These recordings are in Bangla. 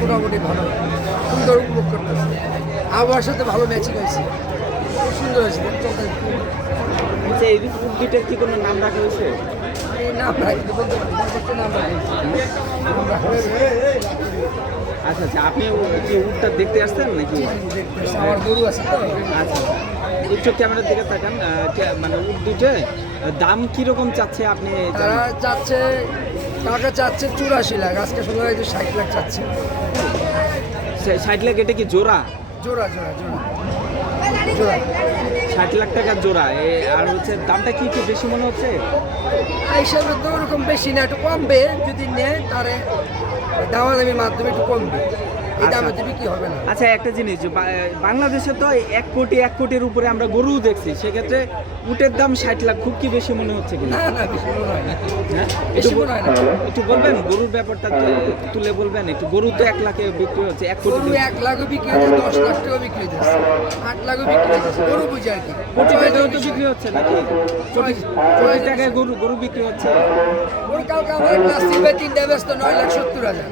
মোটামুটি ভালো। সুন্দর উপভোগ করতেছে। আবহাওয়ার সাথে ভালো ম্যাচিং হয়েছে। খুব সুন্দর হয়েছে। আচ্ছা এই উদ্ভিদের কি কোনো নাম রাখা হয়েছে? বলতে। আচ্ছা আচ্ছা আপনি কি উটটা দেখতে আসতেন নাকি? আমার গরু আছে তো। আচ্ছা। একটু ক্যামেরার দিকে তাকান মানে উট দুটো দাম কীরকম চাচ্ছে আপনি তারা চাচ্ছে টাকা চাচ্ছে চুরাশি লাখ আজকে শুধু হয়তো ষাট লাখ চাচ্ছে। ষাট লাখ এটা কি জোড়া? জোড়া জোড়া জোড়া। ষাট লাখ টাকার জোড়া এ আর হচ্ছে দামটা কি একটু বেশি মনে হচ্ছে? হিসাবে তো ওরকম বেশি না একটু কমবে যদি নেয় তাহলে দামাদামির মাধ্যমে একটু কমবে। এই দামে তো বিক্রি হবে না। আচ্ছা একটা জিনিস বাংলাদেশে তো এক কোটি এক কোটির উপরে আমরা গরু দেখছি। সেক্ষেত্রে উটের দাম ষাট লাখ খুব কি বেশি মনে হচ্ছে কিনা? না না বেশি মনে হয় না? বেশি একটু মনে হয় না। একটু বলবেন? গরুর ব্যাপারটা তুলে বলবেন। একটু গরু তো এক লাখে বিক্রি হচ্ছে এক কোটি গরু এক লাখও বিক্রি হচ্ছে দশ লাখ টাকা বিক্রি হচ্ছে। আট লাখও বিক্রি হচ্ছে গরু বুঝে আর কি। কোটি টাকাও তো বিক্রি হচ্ছে নাকি? কোটি কোটি টাকায় গরু গরু বিক্রি হচ্ছে। গরু কালকে আমার প্লাস্টিক তিনটা ব্যস্ত নয় লাখ সত্তর হাজার।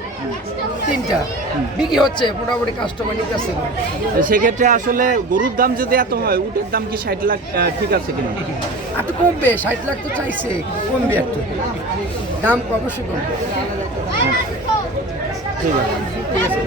তিনটা। বিক্রি হচ্ছে মোটামুটি কাস্টমার নিতেছে সেক্ষেত্রে আসলে গরুর দাম যদি এত হয় উটের দাম কি ষাট লাখ ঠিক আছে কিনা? আর তো কমবে ষাট লাখ তো চাইছে কমবে একটু। দাম অবশ্যই কমবে। ঠিক আছে।